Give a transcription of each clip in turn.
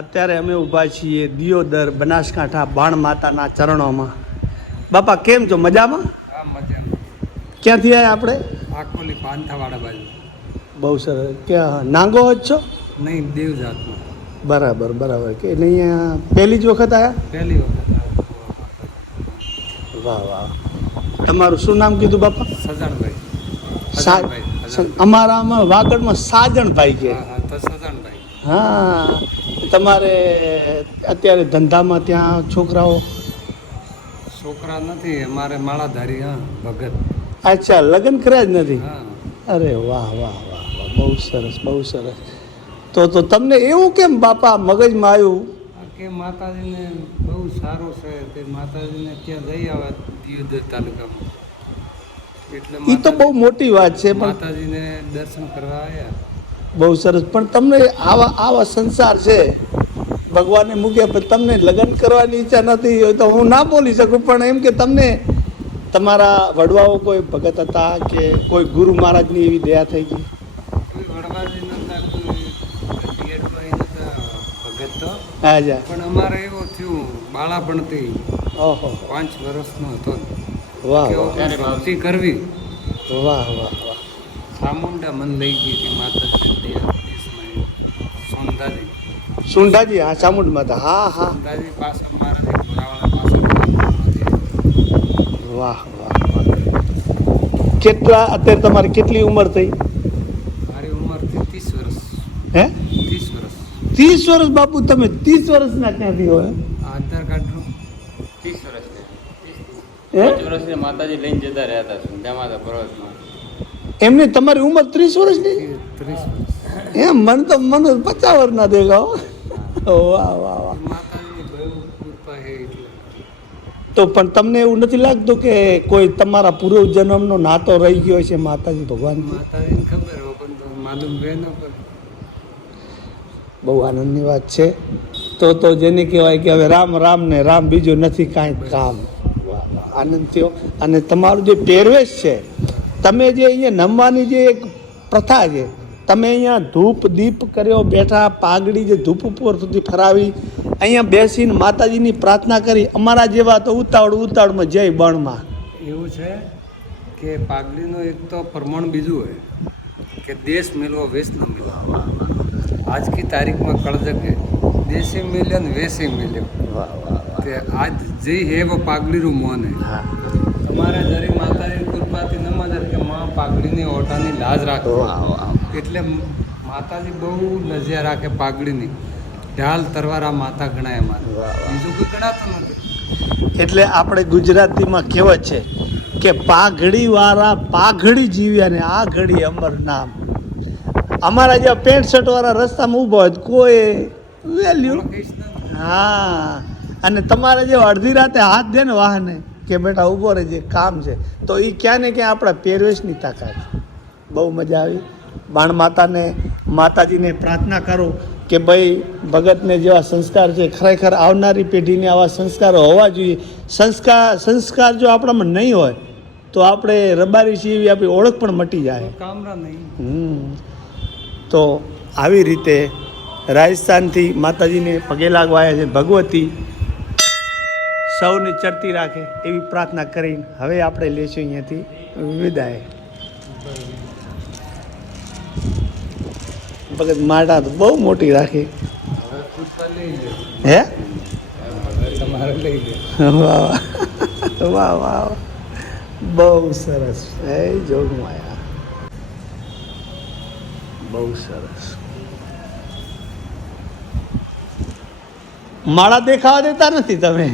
અત્યારે અમે ઊભા છીએ દિયોદર બનાસકાંઠા બાણ માતાના ચરણોમાં. બાપા કેમ છો? મજામાં? ક્યાંથી આવ્યા આપણે? આકોલી પાંથાવાડા બાજુ. બહુ સરસ. ક્યાં નાંગો જ છો? નહીં દેવ જાતનો બરાબર બરાબર. કે નહીં અહીંયા પહેલી જ વખત આવ્યા પહેલી વખત વાહ વાહ. તમારું શું નામ કીધું બાપા? સજણભાઈ. અમારામાં વાગડમાં સાજણભાઈ કે. હા હા સજણભાઈ. હા. તમારે અત્યારે ધંધામાં ત્યાં છોકરાઓ? છોકરા નથી અમારે માળાધારી હા ભગત. અચ્છા લગ્ન કર્યા જ નથી? અરે વાહ વાહ વાહ વાહ બહુ સરસ બહુ સરસ. તો તો તમને એવું કેમ બાપા મગજમાં આવ્યું? કે માતાજીને બહુ સારું છે તે માતાજીને ત્યાં જઈ આવે દિયોદર તાલુકામાં. એટલે એ તો બહુ મોટી વાત છે માતાજીને દર્શન કરવા આવ્યા. બહુ સરસ. પણ તમને આવા આવા સંસાર છે ભગવાને મૂક્યા પણ તમને લગ્ન કરવાની ઈચ્છા નથી હોય તો હું ના બોલી શકું પણ એમ કે તમને તમારા વડવાઓ કોઈ ભગત હતા કે કોઈ ગુરુ મહારાજની એવી દયા થઈ ગઈ? હાજા પણ અમારે એવું થયું બાળા ભણતી. ઓહો. પાંચ વર્ષનો હતો. વાહ વાહ. ભક્તિ કરવી. વાહ વાહ વાહ. ચામુંડા મન લઈ ગઈ હતી દેશમાં સોમદાજી સુંઢાજી હા ચામુંડ માતા હા હા. વાહ વાહ વાહ. કેટલા અત્યારે તમારી કેટલી ઉંમર થઈ? મારી ઉંમરથી ત્રીસ વર્ષ. હે? ત્રીસ વર્ષ. ત્રીસ વર્ષ બાપુ તમે ત્રીસ વર્ષના ક્યાંથી હોય આ આધાર કાર્ડનું ત્રીસ વર્ષથી માતાજી લઈને જતા રહ્યા હતા સુંધામાં હતા પર્વતમાં એમની તમારી ઉંમર ત્રીસ વર્ષની? ત્રીસ વર્ષ. એમ મને તો મને પચાસ વર્ષના દેખાઓ વાહ વાહ વાહ. તો પણ તમને એવું નથી લાગતું કે કોઈ તમારા પૂર્વ જન્મનો નાતો રહી ગયો છે માતાજી ભગવાન માતાજીને ખબર હોય પણ માલુમ રહે ન બહુ આનંદની વાત છે. તો તો જેને કહેવાય કે હવે રામ રામ ને રામ બીજું નથી કાંઈ કામ. આનંદ થયો. અને તમારું જે પહેરવેશ છે તમે જે અહીંયા નમવાની જે એક પ્રથા છે તમે અહીંયા ધૂપ દીપ કર્યો બેઠા પાઘડી જે ધૂપ ઉપર સુધી ફરાવી અહીંયા બેસીને માતાજીની પ્રાર્થના કરી અમારા જેવા તો ઉતાવળ ઉતાવળમાં જય બણમાં. એવું છે કે પાઘડીનું એક તો પ્રમાણ બીજું હોય કે દેશ મેળવો વેશ ન મેળવો. આજની તારીખમાં કળજકે દેશી મિલ્યો ને વેશી મિલ્યો વાહ આજ જે હે પાગડીનું પાઘડીનું મોન હે. તમારે જરી માતાજી કૃપાથી ન કે માં પાઘડીની ઓટાની લાજ રાખો. એટલે માતાજી બહુ નજર રાખે પાઘડીની. ઢાલ તરવારા માતા ગણાય અમારે. બીજું કોઈ ગણાતું નથી. એટલે આપણે ગુજરાતીમાં કહેવત છે કે પાઘડી વાળા પાઘડી જીવ્યા ને આ ઘડી અમર નામ. અમારા જેવા પેન્ટ શર્ટ વાળા રસ્તામાં ઊભા હોય કોઈ વેલ્યુ હા. અને તમારે જે અડધી રાતે હાથ દે ને વાહને કે બેટા ઊભો રહે જે કામ છે. તો એ ક્યાં ને ક્યાં આપણા પહેરવેશની તાકાત બહુ મજા આવી. બાણ માતાને માતાજીને પ્રાર્થના કરો કે ભાઈ ભગતને જેવા સંસ્કાર છે ખરેખર આવનારી પેઢીને આવા સંસ્કારો હોવા જોઈએ. સંસ્કાર સંસ્કાર જો આપણામાં નહીં હોય તો આપણે રબારી છીએ એવી આપણી ઓળખ પણ મટી જાય. કામરા નહીં. તો આવી રીતે રાજસ્થાનથી માતાજીને પગે લાગવા છે ભગવતી. સૌને ચરતી રાખે એવી પ્રાર્થના કરીને હવે આપણે લેશું અહીંયાથી. વિદાય. ભગત માટા તો બહુ મોટી રાખી. હે? બહુ સરસ. બહુ સરસ. માળા દેખાવા દેતા નથી તમે?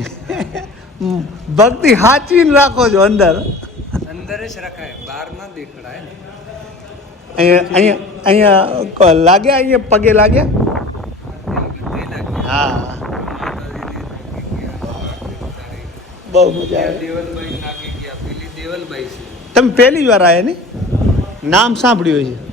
ભક્તિ હાચવીને રાખો છો અંદર. અંદર જ રખાય, બહાર ના દેખાડાય. ને અહીંયા અહીંયા અહીંયા લાગ્યા અહીંયા પગે લાગ્યા? હા. બહુ મજા આવે. તમે પહેલી વાર આવ્યા ને? નામ સાંભળ્યું છે